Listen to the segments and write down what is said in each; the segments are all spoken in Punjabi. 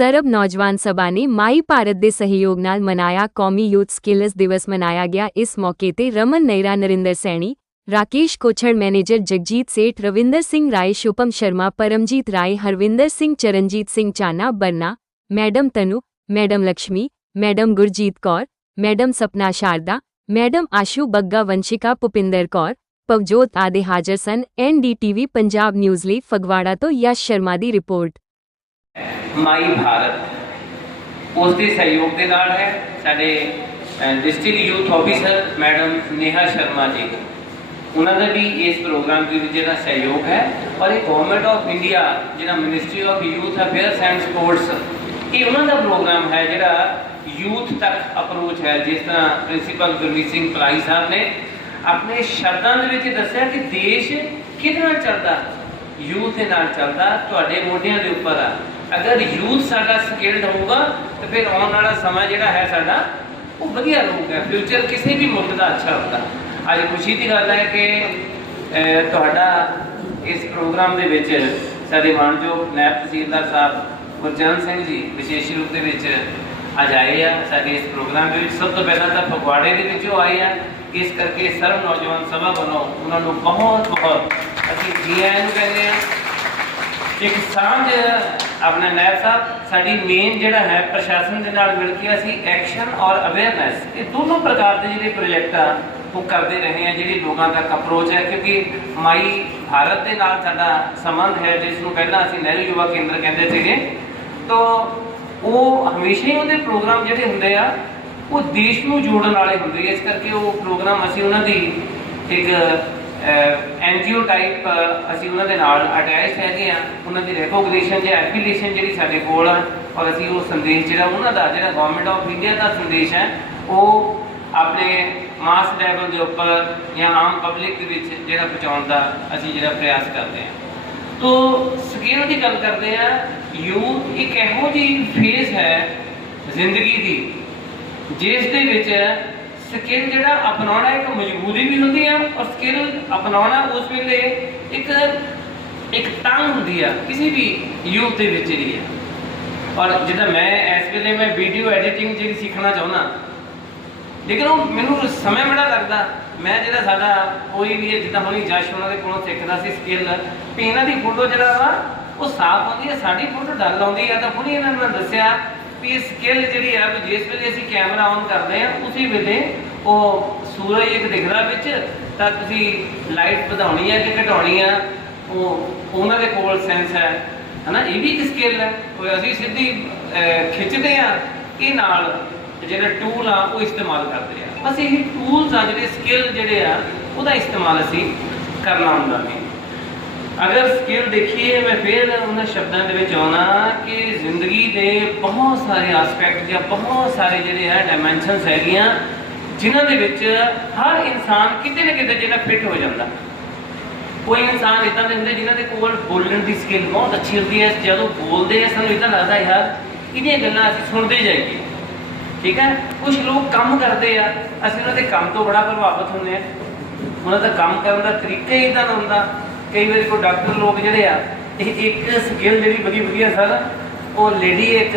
ਸਰਬ ਨੌਜਵਾਨ ਸਭਾ ਨੇ ਮਾਈ ਭਾਰਤ ਦੇ ਸਹਿਯੋਗ ਨਾਲ ਮਨਾਇਆ ਕੌਮੀ ਯੂਥ ਸਕਿੱਲਸ ਦਿਵਸ ਮਨਾਇਆ ਗਿਆ ਇਸ ਮੌਕੇ ਤੇ Raman Nera Narinder Saini Rakesh Kochhar manager Jagjit Seth Ravinder Singh Rai Shubham Sharma Parmjit Rai Harvinder Singh Charanjit Singh Chana Barna madam Tanu madam Lakshmi madam Gurjit Kaur madam Sapna Sharda madam Ashu Bagga Vanshika Bhupinder Kaur Pavjot ਆਦਿ ਹਾਜ਼ਰ ਸਨ ਐਨਡੀਟੀਵੀ ਪੰਜਾਬ ਨਿਊਜ਼ ਲਈ ਫਗਵਾੜਾ ਤੋਂ ਯਸ਼ ਸ਼ਰਮਾ ਦੀ ਰਿਪੋਰਟ ਮਾਈ ਭਾਰਤ। ਉਸ ਦੇ ਸਹਿਯੋਗ ਦੇ ਨਾਲ ਹੈ ਸਾਡੇ district youth officer madam Neha Sharma ji. ਉਹਨਾਂ ਦਾ ਵੀ ਇਸ ਪ੍ਰੋਗਰਾਮ ਦੇ ਵਿੱਚ ਜਿਹੜਾ ਸਹਿਯੋਗ ਹੈ ਔਰ ਇਹ ਗਵਰਨਮੈਂਟ ਆਫ ਇੰਡੀਆ ਜਿਹੜਾ ministry of youth affairs and sports ਇਹ ਉਹਨਾਂ ਦਾ ਪ੍ਰੋਗਰਾਮ ਹੈ ਜਿਹੜਾ ਯੂਥ ਤੱਕ ਅਪਰੋਚ ਹੈ, ਜਿਸ ਤਰ੍ਹਾਂ ਪ੍ਰਿੰਸੀਪਲ ਗੁਰਮੀਤ ਸਿੰਘ ਪਲਾਈ ਸਾਹਿਬ ਨੇ ਆਪਣੇ ਸ਼ਬਦਾਂ ਦੇ ਵਿੱਚ ਦੱਸਿਆ ਕਿ ਦੇਸ਼ ਕਿਹਦੇ ਨਾਲ ਚੱਲਦਾ? ਯੂਥ ਦੇ ਨਾਲ ਚੱਲਦਾ, ਤੁਹਾਡੇ ਮੋਢਿਆਂ ਦੇ ਉੱਪਰ ਆ। ਅਗਰ ਯੂਥ ਸਾਡਾ ਸਕਿਲਡ ਹੋਊਗਾ, ਤਾਂ ਫਿਰ ਆਉਣ ਵਾਲਾ ਸਮਾਂ ਜਿਹੜਾ ਹੈ ਸਾਡਾ, ਉਹ ਵਧੀਆ ਰਹੂਗਾ। ਫਿਊਚਰ ਕਿਸੇ ਵੀ ਮੁਲਕ ਦਾ ਅੱਛਾ ਹੁੰਦਾ। ਅੱਜ ਖੁਸ਼ੀ ਦੀ ਗੱਲ ਹੈ ਕਿ ਤੁਹਾਡਾ ਇਸ ਪ੍ਰੋਗਰਾਮ ਦੇ ਵਿੱਚ ਸਾਡੇ ਮਾਨਯੋਗ ਨਾਇਬ ਤਹਿਸੀਲਦਾਰ ਸਾਹਿਬ ਗੁਰਚਰਨ ਸਿੰਘ ਜੀ ਵਿਸ਼ੇਸ਼ ਰੂਪ ਦੇ ਵਿੱਚ ਅੱਜ ਆਏ ਆ। ਸਾਡੇ ਇਸ ਪ੍ਰੋਗਰਾਮ ਦੇ ਵਿੱਚ ਸਭ ਤੋਂ ਪਹਿਲਾਂ ਤਾਂ ਫਗਵਾੜੇ ਦੇ ਵਿੱਚੋਂ ਆਏ ਆ। ਇਸ ਕਰਕੇ ਸਰਵ ਨੌਜਵਾਨ ਸਭਾ ਵੱਲੋਂ ਉਹਨਾਂ ਨੂੰ ਬਹੁਤ ਬਹੁਤ ਅਸੀਂ ਜੀ ਆਇਆਂ ਨੂੰ ਕਹਿੰਦੇ ਆ। ਇੱਕ ਸਾਂਝ ਆਪਣਾ ਨਾਇਬ ਸਾਹਿਬ, ਸਾਡੀ ਮੇਨ ਜਿਹੜਾ ਹੈ ਪ੍ਰਸ਼ਾਸਨ ਦੇ ਨਾਲ ਮਿਲ ਕੇ ਅਸੀਂ ਐਕਸ਼ਨ ਔਰ ਅਵੇਅਰਨੈਸ ਇਹ ਦੋਨੋਂ ਪ੍ਰਕਾਰ ਦੇ ਜਿਹੜੇ ਪ੍ਰੋਜੈਕਟ ਆ, ਉਹ ਕਰਦੇ ਰਹੇ ਆ ਜਿਹੜੀ ਲੋਕਾਂ ਤੱਕ ਅਪਰੋਚ ਹੈ, ਕਿਉਂਕਿ ਮਾਈ ਭਾਰਤ ਦੇ ਨਾਲ ਸਾਡਾ ਸੰਬੰਧ ਹੈ, ਜਿਸ ਨੂੰ ਪਹਿਲਾਂ ਅਸੀਂ ਨਹਿਰੂ ਯੁਵਾ ਕੇਂਦਰ ਕਹਿੰਦੇ ਸੀਗੇ। ਤੋਂ ਉਹ ਹਮੇਸ਼ਾ ਹੀ ਉਹਦੇ ਪ੍ਰੋਗਰਾਮ ਜਿਹੜੇ ਹੁੰਦੇ ਆ, ਉਹ ਦੇਸ਼ ਨੂੰ ਜੋੜਨ ਵਾਲੇ ਹੁੰਦੇ ਇਸ ਕਰਕੇ ਉਹ ਪ੍ਰੋਗਰਾਮ ਅਸੀਂ ਉਹਨਾਂ ਦੀ ਇੱਕ ਐਨਜੀਓ ਟਾਈਪ ਅਸੀਂ ਉਹਨਾਂ ਦੇ ਨਾਲ ਅਟੈਚ ਹੈਗੇ ਆ। ਉਹਨਾਂ ਦੀ ਰੈਕੋਗਨੀਸ਼ਨ ਜਾਂ ਐਫੀਲੀਏਸ਼ਨ ਜਿਹੜੀ ਸਾਡੇ ਕੋਲ ਆ, ਔਰ ਅਸੀਂ ਉਹ ਸੰਦੇਸ਼ ਜਿਹੜਾ ਉਹਨਾਂ ਦਾ, ਜਿਹੜਾ ਗਵਰਨਮੈਂਟ ਆਫ ਇੰਡੀਆ ਦਾ ਸੰਦੇਸ਼ ਹੈ, ਉਹ ਆਪਣੇ ਮਾਸ ਲੈਵਲ ਦੇ ਉੱਪਰ ਜਾਂ ਆਮ ਪਬਲਿਕ ਦੇ ਵਿੱਚ ਜਿਹੜਾ ਪਹੁੰਚਾਉਣ ਦਾ ਅਸੀਂ ਜਿਹੜਾ ਪ੍ਰਯਾਸ ਕਰਦੇ ਹਾਂ। ਤੋ ਸਕਿੱਲ ਦੀ ਗੱਲ ਕਰਦੇ ਆ ਯੂਥ ਇੱਕ ਇਹੋ ਜਿਹੀ ਫੇਜ਼ ਹੈ ਜ਼ਿੰਦਗੀ ਦੀ, ਜਿਸ ਦੇ ਵਿੱਚ ਸਕਿੱਲ ਜਿਹੜਾ ਅਪਣਾਉਣਾ ਇੱਕ ਮਜਬੂਰੀ ਵੀ ਹੁੰਦੀ ਆ ਔਰ ਸਕਿੱਲ ਅਪਣਾਉਣਾ ਉਸ ਵੇਲੇ ਇੱਕ ਇੱਕ ਤੰਗ ਹੁੰਦੀ ਆ ਕਿਸੇ ਵੀ ਯੂਥ ਦੇ ਵਿੱਚ ਜਿਹੜੀ ਆ। ਔਰ ਜਿੱਦਾਂ ਮੈਂ ਇਸ ਵੇਲੇ ਮੈਂ ਵੀਡੀਓ ਐਡੀਟਿੰਗ ਜਿਹੜੀ ਸਿੱਖਣਾ ਚਾਹੁੰਦਾ ਲੇਕਿਨ ਉਹ ਮੈਨੂੰ ਸਮੇਂ ਬੜਾ ਲੱਗਦਾ। ਮੈਂ ਜਿਹੜਾ ਸਾਡਾ ਕੋਈ ਵੀ ਹੈ, ਜਿੱਦਾਂ ਹੁਣੀ ਜਸ਼ ਉਹਨਾਂ ਦੇ ਕੋਲੋਂ ਸਿੱਖਦਾ ਸੀ ਸਕਿੱਲ ਵੀ ਇਹਨਾਂ ਦੀ ਫੋਟੋ ਜਿਹੜਾ ਵਾ ਉਹ ਸਾਫ਼ ਆਉਂਦੀ ਹੈ ਸਾਡੀ ਫੋਟੋ ਡਲ ਆਉਂਦੀ ਹੈ ਤਾਂ ਹੁਣੀ ਇਹਨਾਂ ਨੇ ਮੈਂ ਦੱਸਿਆ ਵੀ ਇਹ ਸਕਿੱਲ ਜਿਹੜੀ ਆ ਵੀ ਜਿਸ ਵੇਲੇ ਅਸੀਂ ਕੈਮਰਾ ਔਨ ਕਰਦੇ ਆ, ਉਸੇ ਵੇਲੇ ਉਹ ਸੂਰਜ ਇੱਕ ਦਿਖਦਾ ਵਿੱਚ, ਤਾਂ ਤੁਸੀਂ ਲਾਈਟ ਵਧਾਉਣੀ ਹੈ ਕਿ ਘਟਾਉਣੀ ਆ, ਉਹ ਉਹਨਾਂ ਦੇ ਕੋਲ ਸੈਂਸ ਹੈ। ਹਨਾ, ਇਹ ਵੀ ਇੱਕ ਸਕਿੱਲ ਹੈ। ਉਹ ਅਸੀਂ ਸਿੱਧੀ ਖਿੱਚਦੇ ਆ, ਇਹ ਨਾਲ ਜਿਹੜਾ ਟੂਲ ਆ, ਉਹ ਇਸਤੇਮਾਲ ਕਰਦੇ ਆ। ਬਸ ਇਹ ਟੂਲਸ ਆ ਜਿਹੜੇ ਸਕਿੱਲ ਜਿਹੜੇ ਆ, ਉਹਦਾ ਇਸਤੇਮਾਲ ਅਸੀਂ ਕਰਨਾ ਹੁੰਦਾ ਨੇ। ਅਗਰ ਸਕਿੱਲ ਦੇਖੀਏ, ਮੈਂ ਫਿਰ ਉਹਨਾਂ ਸ਼ਬਦਾਂ ਦੇ ਵਿੱਚ ਆਉਣਾ ਕਿ ਜ਼ਿੰਦਗੀ ਦੇ ਬਹੁਤ ਸਾਰੇ ਐਸਪੈਕਟ ਜਾਂ ਬਹੁਤ ਸਾਰੇ ਜਿਹੜੇ ਆ ਡਾਈਮੈਂਸ਼ਨਸ ਹੈਗੀਆਂ, ਜਿਨ੍ਹਾਂ ਦੇ ਵਿੱਚ ਹਰ ਇਨਸਾਨ ਕਿਤੇ ਨਾ ਕਿਤੇ ਜਿਹੜਾ ਫਿੱਟ ਹੋ ਜਾਂਦਾ। ਕੋਈ ਇਨਸਾਨ ਇਦਾਂ ਦੇ ਹੁੰਦੇ ਜਿਨ੍ਹਾਂ ਦੇ ਕੋਲ ਬੋਲਣ ਦੀ ਸਕਿੱਲ ਬਹੁਤ ਅੱਛੀ ਹੁੰਦੀ ਹੈ ਜਦੋਂ ਬੋਲਦੇ ਆ, ਸਾਨੂੰ ਇਦਾਂ ਲੱਗਦਾ ਯਾਰ ਇਹਦੀਆਂ ਗੱਲਾਂ ਅਸੀਂ ਸੁਣਦੇ ਜਾਈਏ। ਠੀਕ ਹੈ? ਕੁਝ ਲੋਕ ਕੰਮ ਕਰਦੇ ਆ, ਅਸੀਂ ਉਹਨਾਂ ਦੇ ਕੰਮ ਤੋਂ ਬੜਾ ਪ੍ਰਭਾਵਿਤ ਹੁੰਦੇ ਆ। ਉਹਨਾਂ ਦਾ ਕੰਮ ਕਰਨ ਦਾ ਤਰੀਕਾ ਹੀ ਇਦਾਂ ਦਾ ਹੁੰਦਾ। ਕਈ ਵਾਰੀ ਕੋਈ ਡਾਕਟਰ ਲੋਕ ਜਿਹੜੇ ਆ, ਇਹ ਇੱਕ ਸਕਿੱਲ ਜਿਹੜੀ ਬੜੀ ਵਧੀਆ ਸਰ ਉਹ ਲੇਡੀ ਇੱਕ,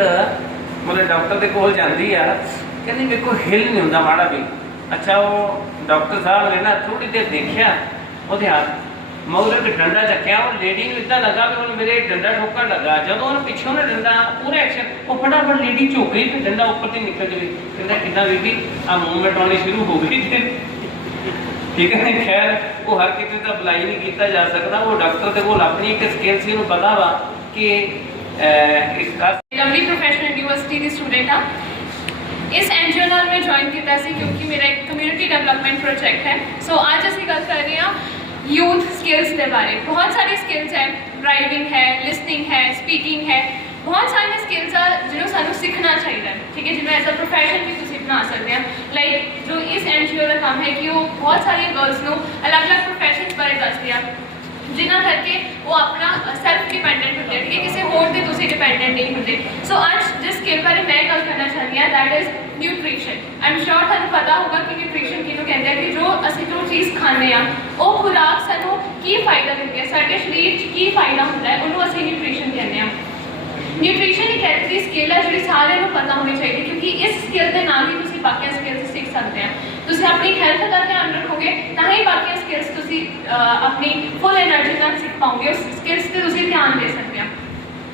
ਮਤਲਬ ਡਾਕਟਰ ਦੇ ਕੋਲ ਜਾਂਦੀ ਆ, ਕਹਿੰਦੀ ਮੇਰੇ ਕੋਲ ਹਿੱਲ ਨਹੀਂ ਹੁੰਦਾ ਮਾੜਾ ਵੀ। ਅੱਛਾ, ਉਹ ਡਾਕਟਰ ਸਾਹਿਬ ਨੇ ਨਾ ਥੋੜੀ ਦੇਰ ਦੇਖਿਆ, ਉਹਦੇ ਹੱਥ ਮੌਲਵੀ ਨੇ ਡੰਡਾ ਚੱਕਿਆ, ਉਹ ਲੇਡੀ ਨੂੰ ਇਦਾਂ ਲੱਗਾ ਵੀ ਉਹਨੂੰ ਮੇਰੇ ਡੰਡਾ ਠੋਕਣ ਲੱਗਾ। ਜਦੋਂ ਉਹਨੂੰ ਪਿੱਛੋਂ ਨੇ ਡੰਡਾ, ਪੂਰਾ ਐਕਸ਼ਨ ਉਹ ਫਟਾਫਟ ਲੇਡੀ ਝੁਕ ਗਈ ਤੇ ਡੰਡਾ ਉੱਪਰ ਤੇ ਨਿਕਲ ਗਈ ਕਹਿੰਦਾ, ਕਿੱਦਾਂ ਬੀਬੀ ਆ ਮੂਵਮੈਂਟ ਆਉਣੀ ਸ਼ੁਰੂ ਹੋ ਗਈ। ਤੇ ਠੀਕ ਹੈ ਖੈਰ ਉਹ ਹਰ ਕਿਸੇ ਦਾ ਬੁਲਾਈ ਨਹੀਂ ਕੀਤਾ ਜਾ ਸਕਦਾ ਉਹ ਡਾਕਟਰ ਦੇ ਕੋਲ ਆਪਣੀ ਇੱਕ ਸਕਿੱਲ ਸੀ ਉਹਨੂੰ ਪਤਾ ਵਾ ਕਿ ਅਹ, ਇਸ ਖਾਸ ਲਵਲੀ ਪ੍ਰੋਫੈਸ਼ਨਲ ਯੂਨੀਵਰਸਿਟੀ ਦੀ ਸਟੂਡੈਂਟ ਆ ਇਸ ਐਨਜੀਓ ਨਾਲ ਮੈਂ ਜੁਆਇਨ ਕੀਤਾ ਸੀ ਕਿਉਂਕਿ ਮੇਰਾ ਇੱਕ ਕਮਿਊਨਿਟੀ ਡਿਵੈਲਪਮੈਂਟ ਪ੍ਰੋਜੈਕਟ ਹੈ ਸੋ ਅੱਜ ਅਸੀਂ ਗੱਲ ਕਰ ਰਹੇ ਹਾਂ ਯੂਥ ਸਕਿੱਲਸ ਦੇ ਬਾਰੇ ਬਹੁਤ ਸਾਰੀ ਸਕਿੱਲਸ ਹੈ ਡਰਾਈਵਿੰਗ ਹੈ ਲਿਸਨਿੰਗ ਹੈ ਸਪੀਕਿੰਗ ਹੈ ਬਹੁਤ ਸਾਰੀਆਂ ਸਕਿੱਲਸ ਆ ਜਿਹਨੂੰ ਸਾਨੂੰ ਸਿੱਖਣਾ ਚਾਹੀਦਾ ਹੈ ਠੀਕ ਹੈ ਜਿਹਨੂੰ ਐਜ਼ ਅ ਪ੍ਰੋਫੈਸ਼ਨ ਵੀ ਤੁਸੀਂ ਬਣਾ ਸਕਦੇ ਹਾਂ। ਲਾਈਕ ਜੋ ਇਸ ਐਨਜੀਓ ਦਾ ਕੰਮ ਹੈ ਕਿ ਉਹ ਬਹੁਤ ਸਾਰੀਆਂ ਗਰਲਸ ਨੂੰ ਅਲੱਗ-ਅਲੱਗ ਪ੍ਰੋਫੈਸ਼ਨਸ ਬਾਰੇ ਦੱਸਦੇ ਆ ਜਿਨ੍ਹਾਂ ਕਰਕੇ ਉਹ ਆਪਣਾ ਸੈਲਫ ਡਿਪੈਂਡੈਂਟ ਹੁੰਦੇ ਆ, ਠੀਕ ਹੈ? ਕਿਸੇ ਹੋਰ ਤੇ ਤੁਸੀਂ ਡਿਪੈਂਡੈਂਟ ਨਹੀਂ ਹੁੰਦੇ। ਸੋ ਅੱਜ ਜਿਸ ਸਕਿੱਲ ਬਾਰੇ ਮੈਂ ਗੱਲ ਕਰਨਾ ਚਾਹੁੰਦੀ ਹਾਂ ਦੈਟ ਇਜ਼ ਨਿਊਟ੍ਰੀਸ਼ਨ ਆਮ ਸ਼ੋਰ ਤੁਹਾਨੂੰ ਪਤਾ ਹੋਗਾ ਕਿ ਨਿਊਟ੍ਰੀਸ਼ਨ ਕਿਹਨੂੰ ਕਹਿੰਦੇ ਆ ਕਿ ਜੋ ਅਸੀਂ ਜੋ ਚੀਜ਼ ਖਾਂਦੇ ਆ ਉਹ ਖੁਰਾਕ ਸਾਨੂੰ ਕੀ ਫਾਇਦਾ ਦਿੰਦੀ ਹੈ ਸਾਡੇ ਸਰੀਰ 'ਚ ਕੀ ਫਾਇਦਾ ਹੁੰਦਾ ਹੈ? ਉਹਨੂੰ ਅਸੀਂ ਨਿਊਟ੍ਰੀਸ਼ਨ ਕਹਿੰਦੇ ਆ। न्यूट्रिशन एक ऐसी स्केल है जो सारे पता होनी चाहिए, क्योंकि इस स्केल के नाम ही बाकी स्केल सीख सकते हैं। तुम अपनी हेल्थ का ध्यान रखोगे ता ही बाकी स्किल्स अपनी फुल एनर्जी का सीख पाओगे, उस स्किल्स से ध्यान दे सकते हैं।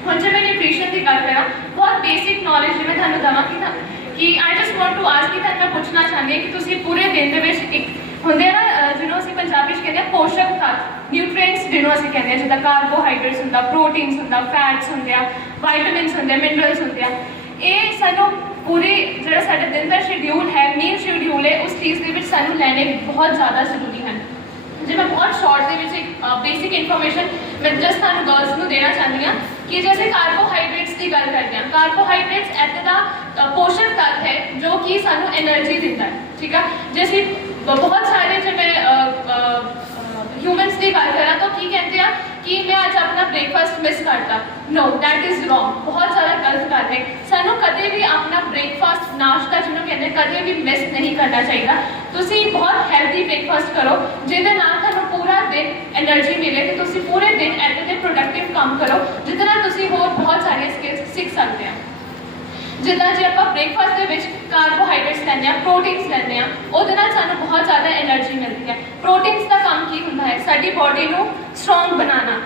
हम जब मैं न्यूट्रिशन की गल करा, बहुत बेसिक नॉलेज मैं तुम्हें देव कि आई जस्ट वॉन्ट टू आज की तक मैं पूछना चाहती हूँ कि तुम पूरे दिन के एक ਹੁੰਦੇ ਆ ਨਾ ਜਿਹਨੂੰ ਅਸੀਂ ਪੰਜਾਬੀ ਚ ਕਹਿੰਦੇ ਆ ਪੋਸ਼ਕ ਤੱਤ ਨਿਊਟ੍ਰੀਐਂਟਸ ਜਿਹਨੂੰ ਅਸੀਂ ਕਹਿੰਦੇ ਆ, ਜਿੱਦਾਂ ਕਾਰਬੋਹਾਈਡਰੇਟਸ ਹੁੰਦਾ ਪ੍ਰੋਟੀਨਸ ਹੁੰਦਾ ਫੈਟਸ ਹੁੰਦੇ ਆ ਵਿਟਾਮਿਨਸ ਹੁੰਦੇ ਆ ਮਿਨਰਲਸ ਹੁੰਦੇ ਆ। ਇਹ ਸਾਨੂੰ ਪੂਰੀ, ਜਿਹੜਾ ਸਾਡੇ ਦਿਨ ਦਾ ਸ਼ਡਿਊਲ ਹੈ ਮੀਨ ਸ਼ਡਿਊਲ ਹੈ, ਉਸ ਚੀਜ਼ ਦੇ ਵਿੱਚ ਸਾਨੂੰ ਲੈਣੇ ਬਹੁਤ ਜ਼ਿਆਦਾ ਜ਼ਰੂਰੀ ਹਨ। ਜੇ ਮੈਂ ਬਹੁਤ ਸ਼ਾਰਟ ਦੇ ਵਿੱਚ ਇੱਕ ਬੇਸਿਕ ਇਨਫੋਰਮੇਸ਼ਨ ਮੈਂ ਜਸਟ ਤੁਹਾਨੂੰ ਗਰਲਸ ਨੂੰ ਦੇਣਾ ਚਾਹੁੰਦੀ ਆ ਕਿ ਜੇ ਅਸੀਂ ਕਾਰਬੋਹਾਈਡਰੇਟਸ ਦੀ ਗੱਲ ਕਰਦੇ ਆ ਕਾਰਬੋਹਾਈਡਰੇਟਸ ਐਟ ਦਾ ਪੋਸ਼ਕ ਤੱਤ ਹੈ ਜੋ ਕਿ ਸਾਨੂੰ એનર્ਜੀ ਦਿੰਦਾ ਹੈ, ਠੀਕ ਆ? ਜੇ ਅਸੀਂ बहुत सारे जब मैं ह्यूमंस की बात करा तो की कहते हैं कि मैं आज अपना ब्रेकफास्ट मिस करता नो दैट इज रॉन्ग बहुत सारा गलत गल है ਸਾਨੂੰ ਕਦੇ ਵੀ ਆਪਣਾ ਬ੍ਰੇਕਫਾਸਟ ਨਾਸ਼ਤਾ ਜਿਹਨੂੰ ਕਹਿੰਦੇ ਕਦੇ ਵੀ ਮਿਸ ਨਹੀਂ ਕਰਨਾ ਚਾਹੀਦਾ। ਤੁਸੀਂ ਬਹੁਤ ਹੈਲਦੀ ਬ੍ਰੇਕਫਾਸਟ ਕਰੋ, ਜਿਹਦੇ ਨਾਲ ਤੁਹਾਨੂੰ ਪੂਰਾ ਦਿਨ એનર્ਜੀ ਮਿਲੇ ਤੇ ਤੁਸੀਂ ਪੂਰੇ ਦਿਨ ਐਟ ਦੇ ਪ੍ਰੋਡਕਟਿਵ ਕੰਮ ਕਰੋ ਜਿਸ ਤਰ੍ਹਾਂ ਤੁਸੀਂ ਹੋਰ ਬਹੁਤ ਸਾਰੀਆਂ ਸਕਿੱਲਸ ਸਿੱਖ ਸਕਦੇ ਹੋ ਜਿੱਦਾਂ ਜੇ ਆਪਾਂ ਬ੍ਰੇਕਫਾਸਟ ਦੇ ਵਿੱਚ ਕਾਰਬੋਹਾਈਡਰੇਟਸ ਲੈਂਦੇ ਆ ਪ੍ਰੋਟੀਨਸ ਲੈਂਦੇ ਆ ਉਹਦੇ ਨਾਲ ਸਾਨੂੰ ਬਹੁਤ ਜ਼ਿਆਦਾ એનર્ਜੀ ਮਿਲਦੀ ਹੈ। ਪ੍ਰੋਟੀਨਸ ਦਾ ਕੰਮ ਕੀ ਹੁੰਦਾ ਹੈ? ਸਾਡੀ ਬਾਡੀ ਨੂੰ ਸਟਰੋਂਗ ਬਣਾਉਣਾ।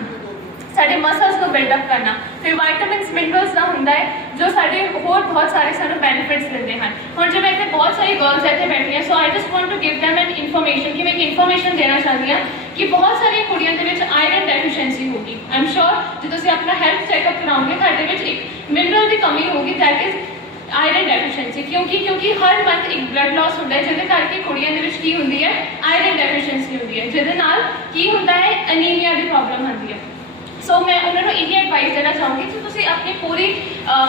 ਸਾਡੇ ਮਸਲਸ ਨੂੰ ਬਿਲਡ ਅਪ ਕਰਨਾ। ਫਿਰ ਵਿਟਾਮਿਨਸ ਮਿਨਰਲਸ ਦਾ ਹੁੰਦਾ ਹੈ, ਜੋ ਸਾਡੇ ਹੋਰ ਬਹੁਤ ਸਾਰੇ ਸਾਨੂੰ ਬੈਨੀਫਿਟਸ ਦਿੰਦੇ ਹਨ। ਹੁਣ ਜਿਵੇਂ ਇੱਥੇ ਬਹੁਤ ਸਾਰੀ ਗਰਲਸ ਇੱਥੇ ਬੈਠੀਆਂ so I just want to give them an information ਕਿ ਮੈਂ ਇੱਕ ਇਨਫੋਰਮੇਸ਼ਨ ਦੇਣਾ ਚਾਹੁੰਦੀ ਹਾਂ ਕਿ ਬਹੁਤ ਸਾਰੀਆਂ ਕੁੜੀਆਂ ਦੇ ਵਿੱਚ ਆਇਰਨ ਡੈਫੀਸ਼ੀਐਂਸੀ ਹੋਗੀ ਆਮ ਸ਼ੋਰ ਜੇ ਤੁਸੀਂ ਆਪਣਾ ਹੈਲਥ ਚੈੱਕਅਪ ਕਰਾਓਗੇ, ਤੁਹਾਡੇ ਵਿੱਚ ਇੱਕ ਮਿਨਰਲ ਦੀ ਕਮੀ ਹੋਗੀ ਦੈਟ ਇਜ਼ ਆਇਰਨ ਡੈਫੀਸ਼ੀਐਂਸੀ ਕਿਉਂਕਿ ਕਿਉਂਕਿ ਹਰ ਮੰਥ ਇੱਕ ਬਲੱਡ ਲਾਸ ਹੁੰਦਾ ਹੈ, ਜਿਹਦੇ ਕਰਕੇ ਕੁੜੀਆਂ ਦੇ ਵਿੱਚ ਕੀ ਹੁੰਦੀ ਹੈ? ਆਇਰਨ ਡੈਫੀਸ਼ੀਐਂਸੀ ਹੁੰਦੀ ਹੈ, ਜਿਹਦੇ ਨਾਲ ਕੀ ਹੁੰਦਾ ਹੈ? ਅਨੀਮੀਆ ਦੀ ਪ੍ਰੋਬਲਮ ਆਉਂਦੀ ਹੈ। ਸੋ ਮੈਂ ਉਹਨਾਂ ਨੂੰ ਇਹ ਐਡਵਾਈਸ ਦੇਣਾ ਚਾਹੂੰਗੀ ਕਿ ਤੁਸੀਂ ਆਪਣੀ ਪੂਰੀ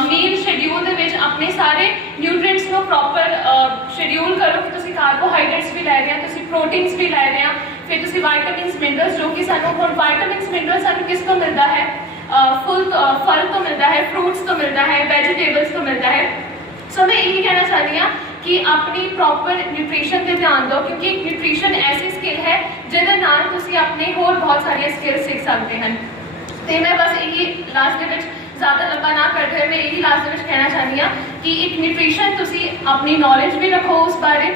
ਮੀਲ ਸ਼ਡਿਊਲ ਦੇ ਵਿੱਚ ਆਪਣੇ ਸਾਰੇ ਨਿਊਟ੍ਰੀਐਂਟਸ ਨੂੰ ਪ੍ਰੋਪਰ ਸ਼ਡਿਊਲ ਕਰੋ ਕਿ ਤੁਸੀਂ ਕਾਰਬੋਹਾਈਡਰੇਟਸ ਵੀ ਲੈ ਰਹੇ ਆ ਤੁਸੀਂ ਪ੍ਰੋਟੀਨਸ ਵੀ ਲੈ ਰਹੇ ਆ ਫਿਰ ਤੁਸੀਂ ਵਿਟਾਮਿਨਸ ਮਿਨਰਲਸ ਜੋ ਕਿ ਸਾਨੂੰ ਹੁਣ ਵਿਟਾਮਿਨਸ ਮਿਨਰਲਸ ਸਾਨੂੰ ਕਿਸ ਤੋਂ ਮਿਲਦਾ ਹੈ? ਫੁੱਲ ਫਲ ਤੋਂ ਮਿਲਦਾ ਹੈ ਫਰੂਟਸ ਤੋਂ ਮਿਲਦਾ ਹੈ ਵੈਜੀਟੇਬਲਸ ਤੋਂ ਮਿਲਦਾ ਹੈ। ਸੋ ਮੈਂ ਇਹ ਕਹਿਣਾ ਚਾਹਦੀ ਹਾਂ ਕਿ ਆਪਣੀ ਪ੍ਰੋਪਰ ਨਿਊਟ੍ਰੀਸ਼ਨ ਤੇ ਧਿਆਨ ਦਿਓ, ਕਿਉਂਕਿ ਨਿਊਟ੍ਰੀਸ਼ਨ ਐਸੀ ਸਕਿੱਲ ਹੈ ਜਿਹਦੇ ਨਾਲ ਤੁਸੀਂ ਆਪਣੇ ਹੋਰ ਬਹੁਤ ਸਾਰੀਆਂ ਸਕਿੱਲ ਸਿੱਖ ਸਕਦੇ ਹਨ। ਤੇ ਮੈਂ ਬਸ ਇਹੀ ਲਾਸਟ ਦੇ ਵਿੱਚ ਜ਼ਿਆਦਾ ਲੰਬਾ ਨਾ ਕਰਦੇ ਹੋਏ, ਮੈਂ ਇਹੀ ਲਾਸਟ ਦੇ ਵਿੱਚ ਕਹਿਣਾ ਚਾਹਦੀ ਹਾਂ ਕਿ ਇੱਕ ਨਿਊਟ੍ਰੀਸ਼ਨ ਤੁਸੀਂ ਆਪਣੀ ਨੌਲੇਜ ਵੀ ਰੱਖੋ ਉਸ ਬਾਰੇ